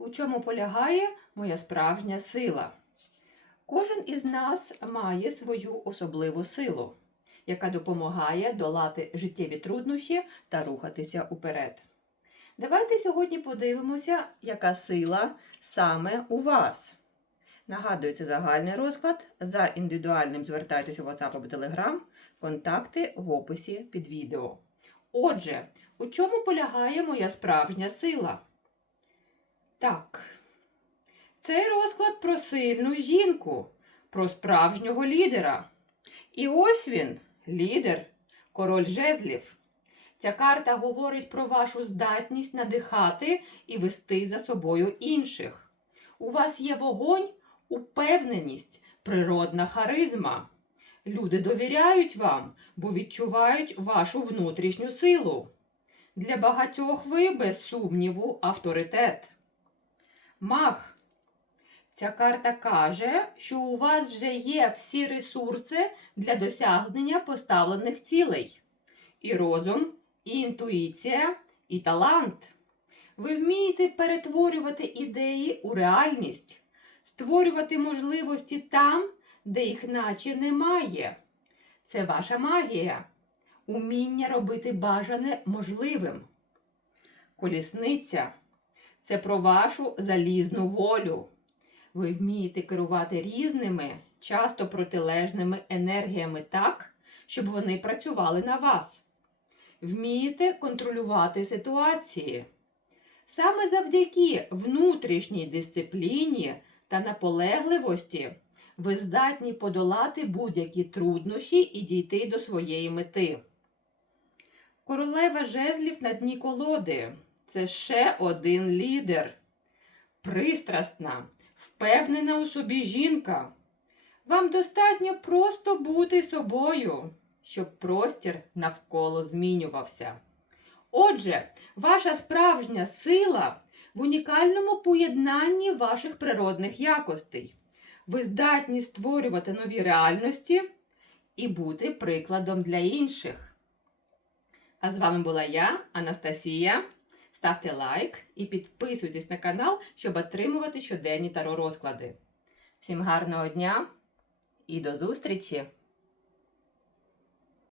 У чому полягає моя справжня сила? Кожен із нас має свою особливу силу, яка допомагає долати життєві труднощі та рухатися уперед. Давайте сьогодні подивимося, яка сила саме у вас. Нагадую, це загальний розклад. За індивідуальним звертайтеся в WhatsApp або Telegram. Контакти в описі під відео. Отже, у чому полягає моя справжня сила? Так. Цей розклад про сильну жінку, про справжнього лідера. І ось він, лідер, король жезлів. Ця карта говорить про вашу здатність надихати і вести за собою інших. У вас є вогонь, упевненість, природна харизма. Люди довіряють вам, бо відчувають вашу внутрішню силу. Для багатьох ви, без сумніву, авторитет. Мах. Ця карта каже, що у вас вже є всі ресурси для досягнення поставлених цілей. І розум, і інтуїція, і талант. Ви вмієте перетворювати ідеї у реальність, створювати можливості там, де їх наче немає. Це ваша магія, уміння робити бажане можливим. Колісниця це про вашу залізну волю. Ви вмієте керувати різними, часто протилежними енергіями так, щоб вони працювали на вас. Вмієте контролювати ситуації. Саме завдяки внутрішній дисципліні та наполегливості ви здатні подолати будь-які труднощі і дійти до своєї мети. Королева жезлів на дні колоди це ще один лідер. Пристрасна, впевнена у собі жінка. Вам достатньо просто бути собою, щоб простір навколо змінювався. Отже, ваша справжня сила в унікальному поєднанні ваших природних якостей. Ви здатні створювати нові реальності і бути прикладом для інших. А з вами була я, Анастасія. Ставте лайк і підписуйтесь на канал, щоб отримувати щоденні таро розклади. Всім гарного дня і до зустрічі!